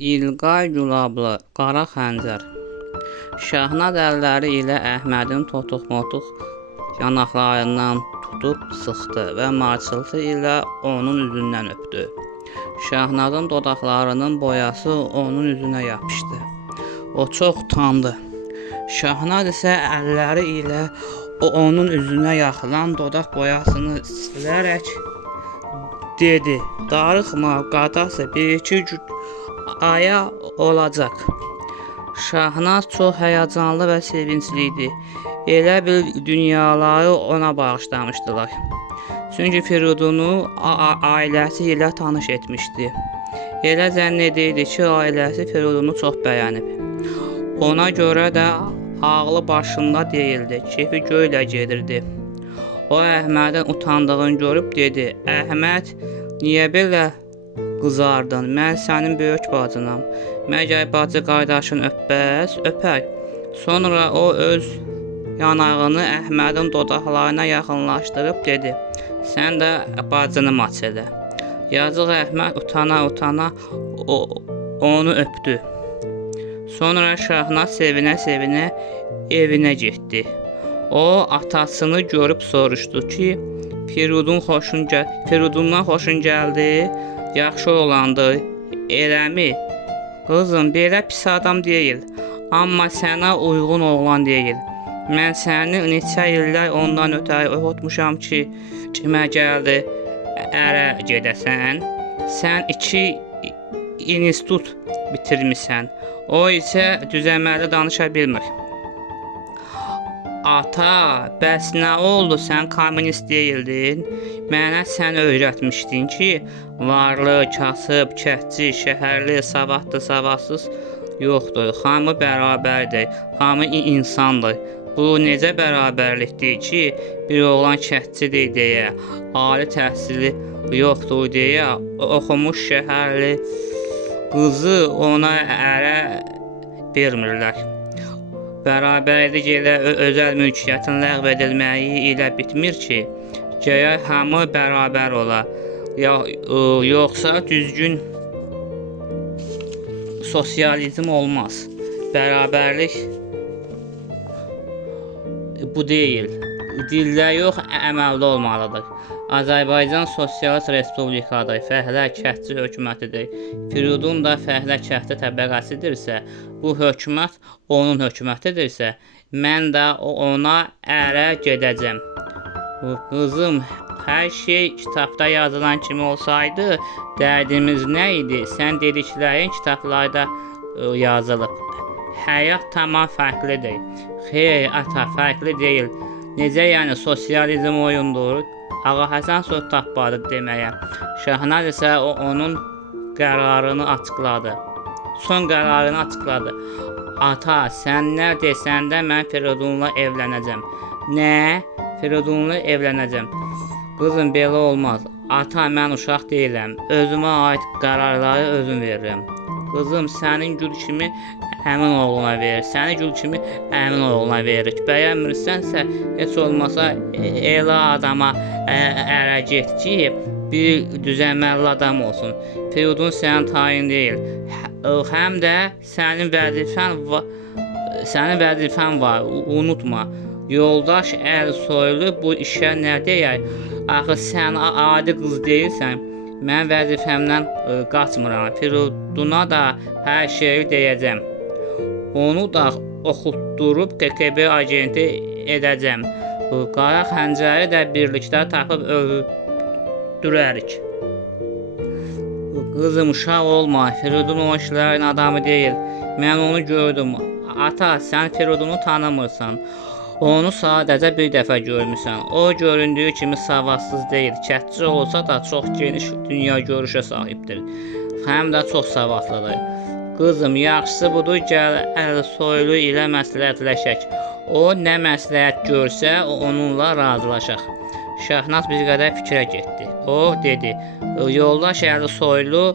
İlqay Gülablı, Qara Xəncər. Şahnaz əlləri ilə Əhmədin totuq-motuq yanaqlarından tutub sıxdı və marçıltı ilə onun üzündən öpdü. Şahnazın dodaqlarının boyası onun üzünə yapışdı. O çox utandı. Şahnaz isə əlləri ilə onun üzünə yaxılan dodaq boyasını silərək dedi: "Darıxma, qadası, bir-iki aya olacaq." Şahnaz çox həyəcanlı və sevincli idi. Elə bil dünyaları ona bağışlamışdılar. Çünki Firidunu ailəsi ilə tanış etmişdi. Elə zənn edirdi ki, ailəsi Firidunu çox bəyənib. Ona görə də ağlı başında deyildi, keyfi göylə gedirdi. O Əhmədin utandığını görüb dedi: "Əhməd, niyə belə qızardın? Mən sənin böyük bacınam. Məgər bacı qardaşın öpməz? Öpər." Sonra o öz yanağını Əhmədin dodaqlarına yaxınlaşdırıb dedi: "Sən də bacını maç elə." Yazıq Əhməd utana onu öpdü. Sonra Şahnaz sevinə-sevinə evinə getdi. O atasını görüb soruşdu ki, Firidundan xoşun gəldi, yaxşı olandı, eləmi? Qızım, belə pis adam deyil, amma sənə uyğun oğlan deyil. Mən səni neçə illər ondan ötəri oxutmuşam ki, kimə gəldi ərə gedəsən. Sən 2 institut bitirmisən. O isə düzəməli danışa bilmir. Ata, bəs nə oldu? Sən kommunist deyildin. Mənə sən öyrətmişdin ki, varlı, kasıb, kətçi, şəhərli, savadlı, savadsız yoxdur. Hamı bərabərdir. Hamı insandır. Bu necə bərabərlikdir ki, bir oğlan kətçidir deyə, ali təhsili yoxdur deyə, oxumuş şəhərli qızı ona ərə vermirlər. Bərabərlik elə özəl mülkiyyətin ləğv edilməyi ilə bitmir ki, gərək hamı bərabər ola. Yoxsa düzgün sosializm olmaz. Bərabərlik bu deyil. Dildə yox, əməldə olmalıdır. Azərbaycan sosialist respublikadır, fəhlə kətçi hökumətidir. Firidun da fəhlə kətçi təbəqəsidirsə, bu hökumət onun hökumətidirsə, mən də ona ərə gedəcəm. Qızım, hər şey kitabda yazılan kimi olsaydı, dərdimiz nə idi? Sən dediklərin kitablarda yazılıb. Həyat tamam fərqlidir. Xeyr, ata, fərqli deyil. Necə yəni sosializm oyundur? Ağa Həsən söz tapmadı deməyə. Şahnaz isə onun qərarını açıqladı. Son qərarını açıqladı. Ata, sən nə desən də mən Firidunla evlənəcəm. Nə? Firidunla evlənəcəm. Qızım, belə olmaz. Ata, mən uşaq deyiləm. Özümə aid qərarları özüm verirəm. Qızım, sənin gül kimi həmin oğluna verir. Səni gül kimi həmin oğluna verir. Bəyənmirsənsə, heç olmasa elə adama ərə get ki, bir düzəməli adam olsun. Firidun sənin tayin deyil. Həm də sənin vəzifən var, unutma. Yoldaş Ərsoylu bu işə nə deyər? Axı sən adi qız deyilsən. Mən vəzifəmdən qaçmıram. Firiduna da hər şeyi deyəcəm. Onu da oxutdurub KGB agenti edəcəm. Qara Xəncəri də birlikdə tapıb öldürərik. Qızım, uşaq olma. Firidun o işlərin adamı deyil. Mən onu gördüm. Ata, sən Firidunu tanımırsan. Onu sadəcə bir dəfə görmüsən. O göründüyü kimi savadsız deyil. Kətçi olsa da çox geniş dünya görüşə sahibdir. Həm də çox savadlıdır. Qızım, yaxşısı budur, gəl Ərsoylu ilə məsləhətləşək. O nə məsləhət görsə, onunla razılaşaq. Şahnaz bir qədər fikrə getdi. O dedi: "Yoldaş Ərsoylu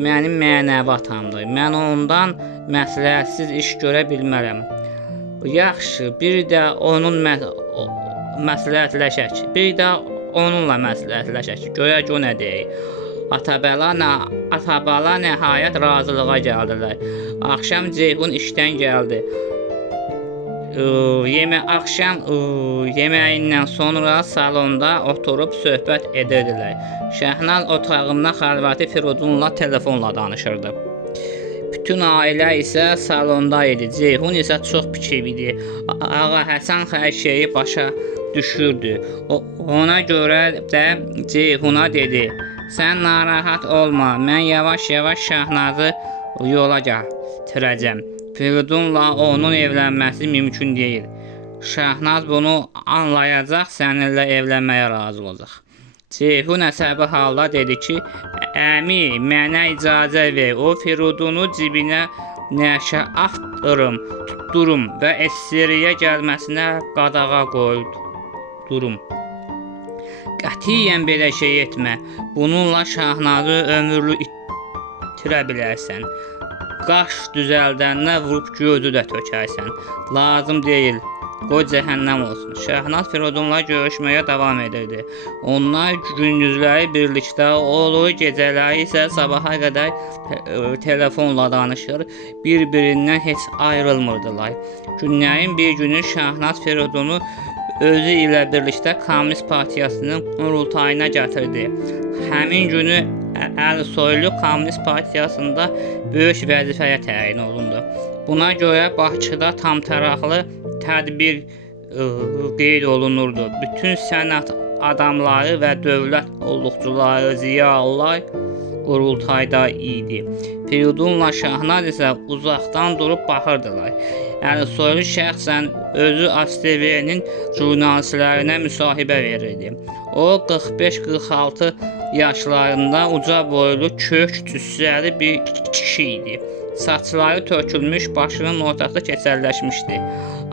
mənim mənəvi atamdır. Mən ondan məsləhətsiz iş görə bilmərəm. Yaxşı, bir də onunla məsləhətləşək. Görək o nə deyir." Atabala nəhayət razılığa gəldilər. Axşam Ceyhun işdən gəldi. Axşam yeməyindən sonra salonda oturub söhbət edirdilər. Şəhnaz otağında xəlvəti Firidunla telefonla danışırdı. Bütün ailə isə salonda idi. Ceyhun isə çox pikir idi. Ağa Həsən hər şeyi başa düşürdü. Ona görə də Ceyhuna dedi: "Sən narahat olma, mən yavaş-yavaş Şəhnazı yola gətirəcəm. Firidunla onun evlənməsi mümkün deyil. Şəhnaz bunu anlayacaq, səninlə evlənməyə razı olacaq." Ceyhun əsəbi halda dedi ki, "Əmi, mənə icazə ver, o Firidunu cibinə nəşə atdırım, tutdurum və Esseriyə gəlməsinə qadağa qoydurum. Qətiyyən belə şey etmə, bununla Şəhnazı ömürlü itirə bilərsən. Qaş düzəldəndə vurub gözü də tökərsən. Lazım deyil, qoy cəhənnəm olsun." Şəhnaz Firidunla görüşməyə davam edirdi. Onlar gündüzləri birlikdə olur, gecələri isə sabaha qədər telefonla danışır, bir-birindən heç ayrılmırdılar. Günlərin bir günü Şəhnaz Firidunu özü ilə birlikdə Kommunist Partiyasının qurultayına gətirdi. Həmin günü Əlisoylu Kommunist Partiyasında böyük vəzifəyə təyin olundu. Buna görə Bakıda tamtəraqlı tədbir qeyd olunurdu. Bütün sənət adamları və dövlət qulluqçuları, ziyalılar qurultayda idi. Firidunla Şəhnaz isə uzaqdan durub baxırdılar. Əlisoylu şəxsən özü ASTV-nin jurnalistlərinə müsahibə verirdi. O 45-46 yaşlarında uca boylu, kök cüssəli bir kişi idi. Saçları tökülmüş, başının ortası keçəlləşmişdi.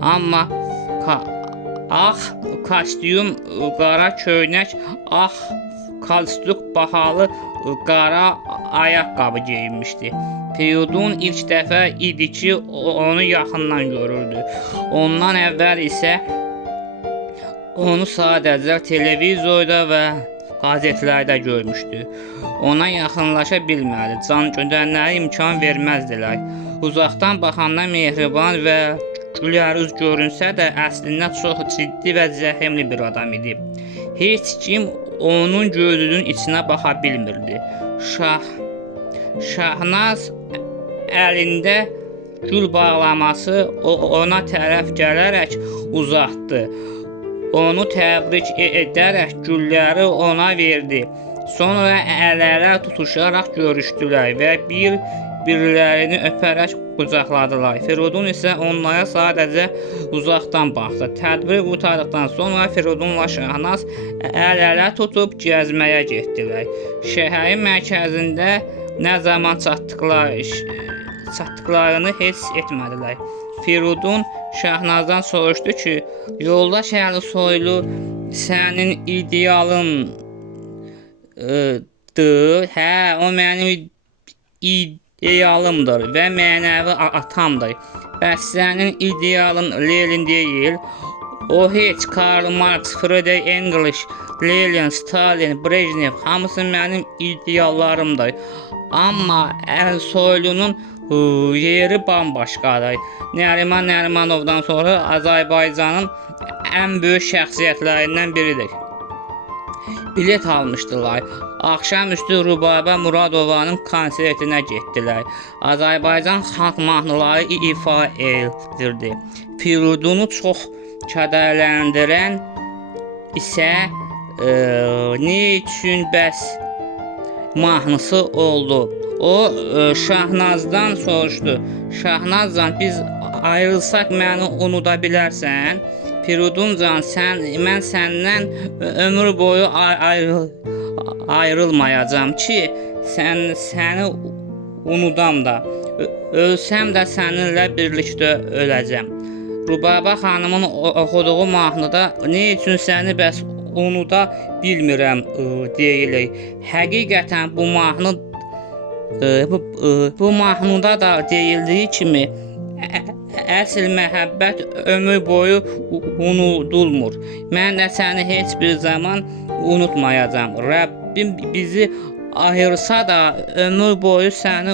Amma ağ kostyum, qara köynək, ağ kalstuk, bahalı qara ayaqqabı geyinmişdi. Firidun ilk dəfə idi ki, onu yaxından görürdü. Ondan əvvəl isə onu sadəcə televizorda və qazetlərdə görmüşdü. Ona yaxınlaşa bilmədi. Can-gödənlərə imkan verməzdilər. Uzaqdan baxanda mehriban və gülərüz görünsə də, əslində çox ciddi və zəhimli bir adam idi. Heç kim onun gözünün içinə baxa bilmirdi. Şəhnaz əlində gül bağlaması ona tərəf gələrək uzatdı. Onu təbrik edərək gülləri ona verdi. Sonra əllərə tutuşaraq görüşdülər və bir-birlərini öpərək qucaqladılar. Firidun isə onlara sadəcə uzaqdan baxdı. Tədbir qurtardıqdan sonra Firidunla Şəhnaz əl-ələ tutub gəzməyə getdilər. Şəhərin mərkəzində nə zaman çatdıqlarını heç etmədilər. Firidun Şəhnazdan soruşdu ki, "Yoldaş Əlisoylu sənin idealındır?" "Hə, o mənim idealımdır və mənəvi atamdır." "Bəs sənin idealın Lenin deyil?" "O heç Karl Marx, Friedrich Engels, Lenin, Stalin, Brejnev hamısı mənim ideallarımdır. Amma Əlisoylunun yeri bambaşqadır. Nəriman Nərimanovdan sonra Azərbaycanın ən böyük şəxsiyyətlərindən biridir." Bilet almışdılar. Axşamüstü Rübabə Muradovanın konsertinə getdilər. Azərbaycan xalq mahnıları ifa edirdi. Firidunu çox kədərləndirən isə "Ne üçün bəs" mahnısı oldu. O Şəhnazdan soruşdu. "Şəhnazcan, biz ayrılsaq məni unuda bilərsən?" "Firiduncan, mən səndən ömür boyu ayrılmayacağam ki, səni unudam da. Ölsəm də səninlə birlikdə öləcəm." Rübabə xanımın oxuduğu mahnıda "Ne üçün səni bəs unuda bilmirəm" deyilir. Həqiqətən bu mahnıda da deyildiyi kimi əsl məhəbbət ömür boyu unudulmur. Mən də səni heç bir zaman unutmayacağam. Rəbbim bizi ayırsa da ömür boyu səni